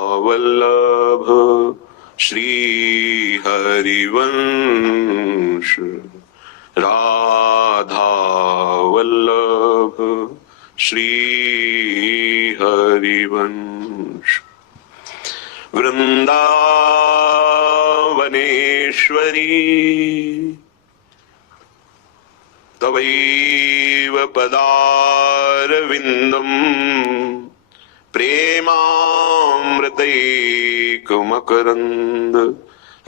वल्लभ श्री हरिवंश राधा वल्लभ श्री हरिवंश वृंदावनेश्वरी तवैव पदारविन्दम् प्रेमामृतैकमकरन्द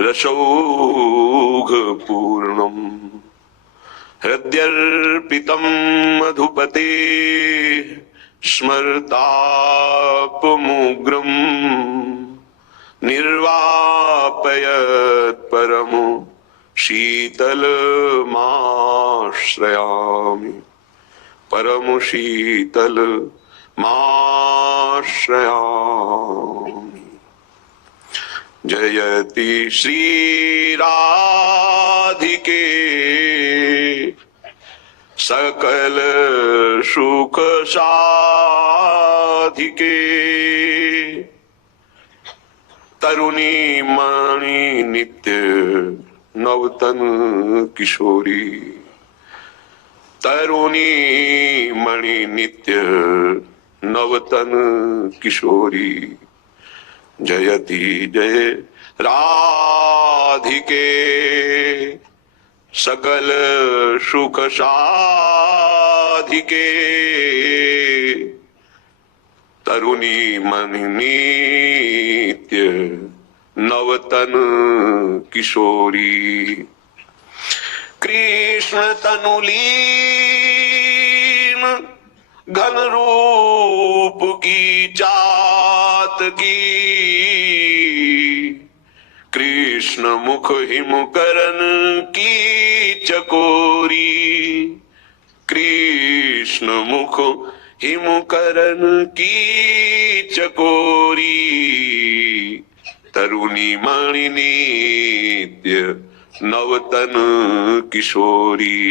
रसौघपूर्णम् हृद्यर्पितं मधुपते स्मर्तापमुग्रम् निर्वापयत् परमो शीतलमाश्रयामि परमो शीतलमाश्रयामि। जयति श्रीराधिके सकल सुख साधिके तरुणी मणि नित्य नवतन किशोरी तरुणी मणि नित्य नवतन किशोरी। जयति जय राधिके सकल सुख साधिके तरुणी मणि नित्य नवतन किशोरी। कृष्ण तनुलीन घन रूप की चात की कृष्ण मुख हिमकरण की चकोरी कृष्ण मुख हिमकरण की चकोरी तरुणी मणि नित्य नवतन किशोरी।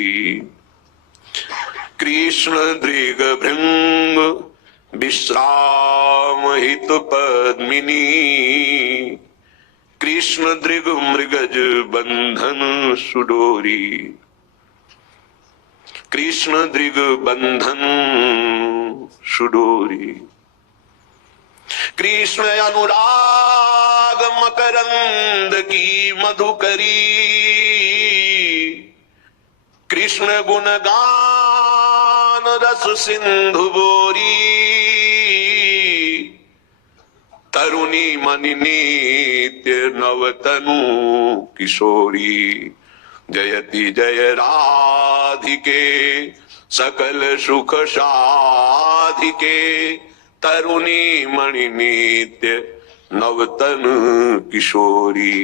कृष्ण दृग भृंग विश्राम हित पद्मिनी कृष्ण दृग मृगज बंधन सुडोरी कृष्ण दृग बंधन सुडोरी। कृष्ण अनुराग मकरंद की मधुकरी कृष्ण गुणगान रस सिंधु बोरी तरुणी मणि नित्य नवतनु किशोरी। जयति जय राधिके सकल सुख साधिके तरुणी मणि नित्य नवतन किशोरी।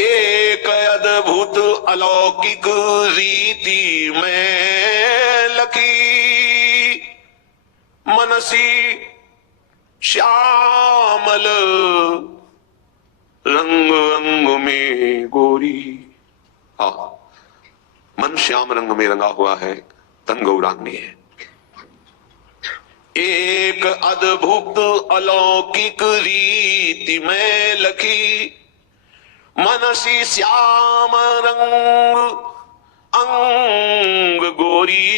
एक अद्भुत अलौकिक रीति में लखी मनसी श्यामल रंग अंग में गोरी। हाँ, मन श्याम रंग में रंगा हुआ है, तन गौरांगी है। एक अद्भुत अलौकिक रीति में लखी मनसी श्याम रंग अंग गोरी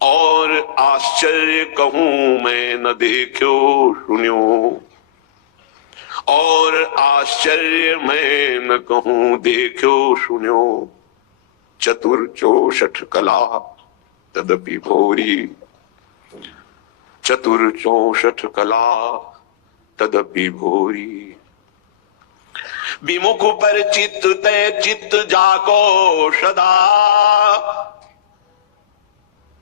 और आश्चर्य कहूं मैं न देखो सुन्यो और आश्चर्य मैं न कहूं देखो सुन्यो चतुर चौसठ कला तदपि भोरी चतुर चौसठ कला तदपि भोरी। विमुख पर चित्त तय चित्त जाको सदा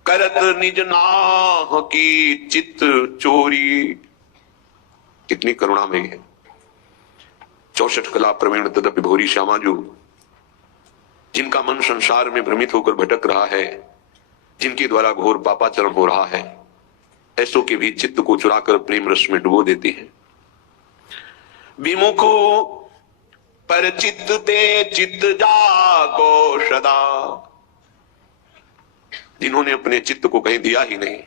करत निज नाह की चित्त चोरी। कितनी करुणा में है। 64 कला प्रवीण तदपि भोरी श्यामाजू जिनका मन संसार में भ्रमित होकर भटक रहा है जिनके द्वारा घोर पापाचरण हो रहा है ऐसों के भी चित्त को चुराकर प्रेम रस में डुबो देती है। विमुख पर चित्त ते चित्त जाको सदा जिन्होंने अपने चित्त को कहीं दिया ही नहीं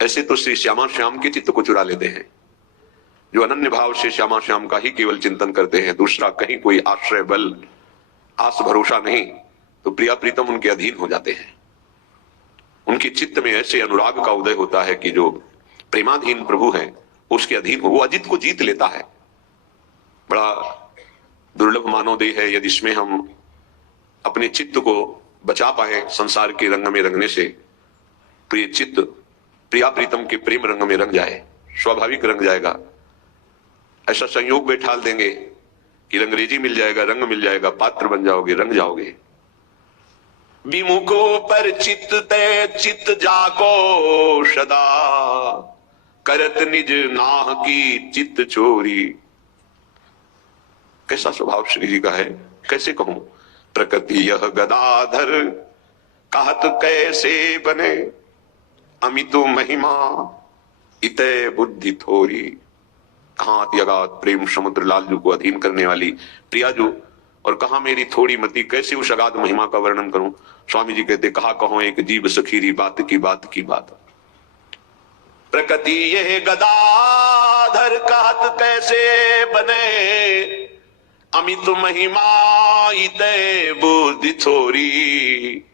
ऐसे तो श्री श्यामा श्याम के चित्त को चुरा लेते हैं, जो अनन्य भाव से श्यामा श्याम का ही केवल चिंतन करते हैं, दूसरा कहीं कोई आश्रय बल आस भरोसा नहीं, तो प्रिया प्रीतम उनके अधीन हो जाते हैं। उनके चित्त में ऐसे अनुराग का उदय होता है कि जो प्रेमाधीन प्रभु है उसके अधीन हो, वो अजित को जीत लेता है। बड़ा दुर्लभ मानव देह है, यदि इसमें हम अपने चित्त को बचा पाए संसार के रंग में रंगने से, तो ये चित्त प्रिया प्रीतम के प्रेम रंग में रंग जाए, स्वाभाविक रंग जाएगा। ऐसा संयोग बैठाल देंगे कि रंगरेजी मिल जाएगा, रंग मिल जाएगा, पात्र बन जाओगे, रंग जाओगे। विमुखो पर चित्त ते चित्त जाको सदा, करत निज नाह की चित्त चोरी। कैसा स्वभाव श्री जी का है, कैसे कहूं। प्रकृति यह गदाधर कहत कैसे बने, अमितो महिमा इतय बुद्धि थोरी। कहां अत्यगात प्रेम समुद्र लालजू को अधीन करने वाली प्रियाजू, और कहां मेरी थोड़ी मति, कैसे उस अगाध महिमा का वर्णन करूं। स्वामी जी कहते कहा कहो एक जीव सखीरी बात की बात की बात। प्रकृति यह गदाधर कहत कैसे बने, अमित महिमा इतय बुद्धि थोरी।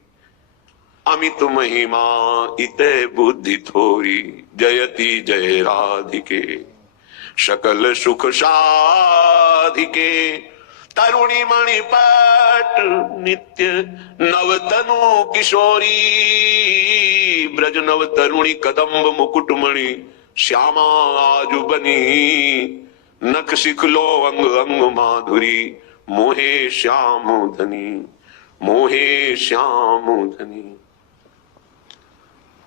अमित महिमा इतय बुद्धि थोरी, जयति जय राधिके सकल सुख साधिके। तरुणी मणिपट नित्य नवतनु किशोरी, ब्रज नव तरुणी कदम्ब मुकुटमणि श्यामा आजु बनी। नख शिखलो अंग अंग माधुरी, मोहे श्याम धनी, मोहे श्याम धनी।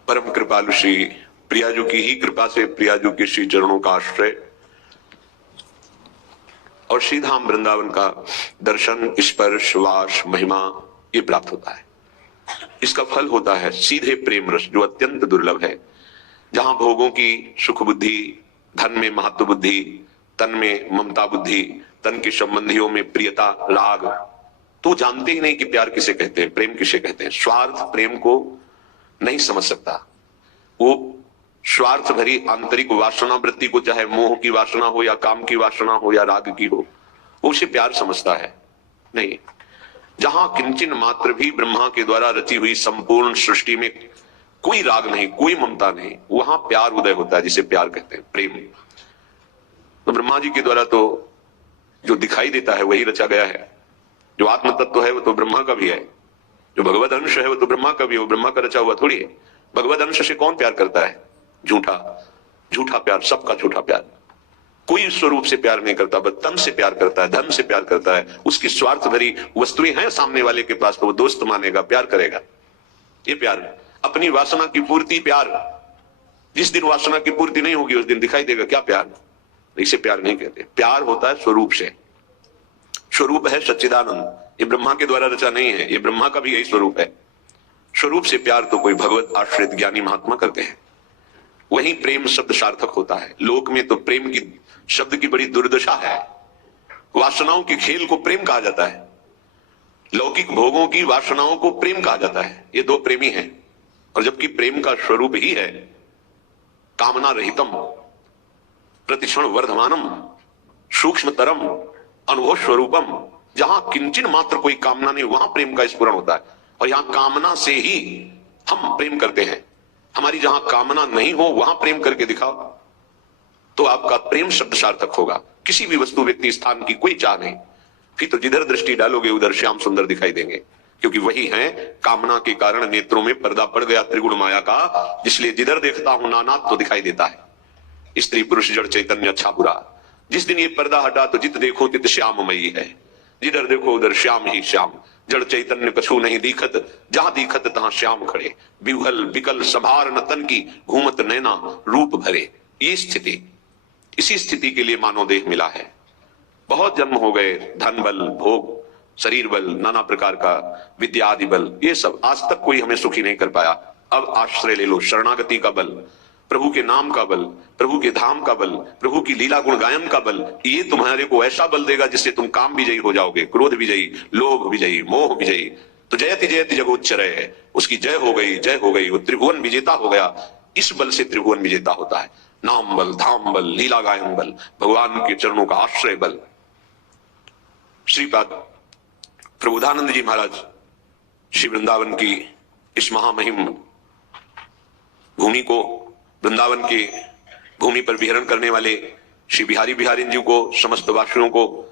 परम कृपालु श्री प्रियाजू की ही कृपा से, प्रियाजू के श्री चरणों का आश्रय और श्री धाम वृंदावन का दर्शन, स्पर्श, वास, महिमा ये प्राप्त होता है। इसका फल होता है सीधे प्रेम रस, जो अत्यंत दुर्लभ है। जहां भोगों की सुख बुद्धि, धन में महत्व बुद्धि, तन में ममता बुद्धि, तन के संबंधियों में प्रियता राग, तो जानते ही नहीं कि प्यार किसे कहते हैं, प्रेम किसे कहते हैं। स्वार्थ प्रेम को नहीं समझ सकता। वो स्वार्थ भरी आंतरिक वासना वृत्ति को, चाहे मोह की वासना हो या काम की वासना हो या राग की हो, वो उसे प्यार समझता है। नहीं, जहां किंचन मात्र भी ब्रह्मा के द्वारा रची हुई संपूर्ण सृष्टि में कोई राग नहीं, कोई ममता नहीं, वहां प्यार उदय होता है, जिसे प्यार कहते हैं, प्रेम। तो ब्रह्मा जी के द्वारा तो जो दिखाई देता है वही रचा गया है। जो आत्म तत्व है वो तो ब्रह्मा का भी है, जो भगवत अंश है वो तो ब्रह्मा का भी है, वो ब्रह्मा का रचा हुआ थोड़ी है। भगवत अंश से कौन प्यार करता है? झूठा, झूठा प्यार, सबका झूठा प्यार। कोई स्वरूप से प्यार नहीं करता, बस तन से प्यार करता है, धन से प्यार करता है। उसकी स्वार्थ भरी वस्तुएं हैं सामने वाले के पास तो वो दोस्त मानेगा, प्यार करेगा। ये प्यार, अपनी वासना की पूर्ति प्यार। जिस दिन वासना की पूर्ति नहीं होगी उस दिन दिखाई देगा क्या प्यार। इसे प्यार नहीं कहते। प्यार होता है स्वरूप से। स्वरूप है सच्चिदानंद, ये ब्रह्मा के द्वारा रचा नहीं है, ये ब्रह्मा का भी यही स्वरूप है। स्वरूप से प्यार तो कोई भगवत आश्रित ज्ञानी महात्मा करते हैं, वही प्रेम शब्द सार्थक होता है। लोक में तो प्रेम की शब्द की बड़ी दुर्दशा है। वासनाओं के खेल को प्रेम कहा जाता है, लौकिक भोगों की वासनाओं को प्रेम कहा जाता है। ये दो प्रेमी हैं, और जबकि प्रेम का स्वरूप ही है कामना रहितम, प्रतिक्षण वर्धमानम, सूक्ष्मतरम, अनुभव स्वरूपम। जहां किंचन मात्र कोई कामना नहीं, वहां प्रेम का स्फुरण होता है। और यहां कामना से ही हम प्रेम करते हैं। हमारी जहां कामना नहीं हो वहां प्रेम करके दिखाओ, तो आपका प्रेम शब्द सार्थक होगा। किसी भी वस्तु, व्यक्ति, स्थान की कोई चाह नहीं, फिर तो जिधर दृष्टि डालोगे उधर श्याम सुंदर दिखाई देंगे, क्योंकि वही है कामना के कारण नेत्रों में पर्दा पड़ गया त्रिगुण माया का, इसलिए जिधर देखता हूं नानात्व तो दिखाई देता है। स्त्री पुरुष जड़ चैतन्य अच्छा बुरा। जिस दिन ये पर्दा हटा तो जित देखो तित श्याममयी है, जिधर देखो उधर श्याम ही श्याम। जड़ चैतन्य कछु नहीं दिखत, जहां दिखत तहां श्याम खड़े। बिहुल बिकल संभार न तन की, घूमत नैना रूप भरे। ये स्थिति, इसी स्थिति के लिए मानव देह मिला है। बहुत जन्म हो गए, धन बल, भोग, शरीर बल, नाना प्रकार का विद्या आदि बल, ये सब आज तक कोई हमें सुखी नहीं कर पाया। अब आश्रय ले लो, शरणागति का बल, प्रभु के नाम का बल, प्रभु के धाम का बल, प्रभु की लीला गुण गायन का बल। ये तुम्हारे को ऐसा बल देगा जिससे तुम काम विजयी हो जाओगे, क्रोध विजयी, लोभ विजयी, मोह विजयी। तो जयति जयति जगोच्चरय, उसकी जय हो गई, जय हो गई, वो त्रिभुवन विजेता हो गया। इस बल से त्रिभुवन विजेता होता है। नाम बल, धाम बल, लीला गायन बल, भगवान के चरणों का आश्रय बल। श्रीपाद प्रबोधानंद जी महाराज श्री वृंदावन की इस महामहिम भूमि को, वृंदावन के भूमि पर विहरण करने वाले श्री बिहारी बिहारी जी को, समस्त वासियों को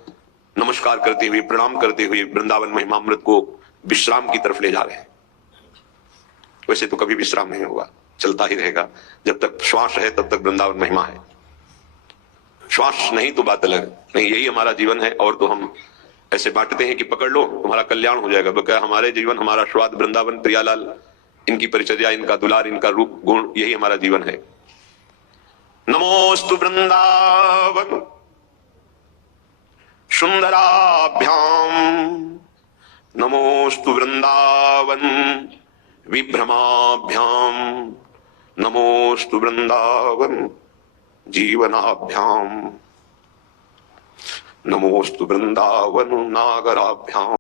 नमस्कार करते हुए, प्रणाम करते हुए वृंदावन महिमामृत को विश्राम की तरफ ले जा रहे हैं। वैसे तो कभी विश्राम नहीं होगा, चलता ही रहेगा। जब तक श्वास है तब तक वृंदावन महिमा है। श्वास नहीं तो बात अलग नहीं, यही हमारा जीवन है। और तो हम ऐसे बांटते हैं कि पकड़ लो तुम्हारा कल्याण हो जाएगा। बल्कि हमारे जीवन, हमारा स्वाद वृंदावन, प्रियालाल, इनकी परिचर्या, इनका दुलार, इनका रूप गुण, यही हमारा जीवन है। नमोस्तु वृंदावन सुंदराभ्याम, नमोस्तु वृंदावन विभ्रमाभ्याम, नमोस्तु वृंदावन जीवनाभ्याम, नमोस्तु वृंदावन नागराभ्याम।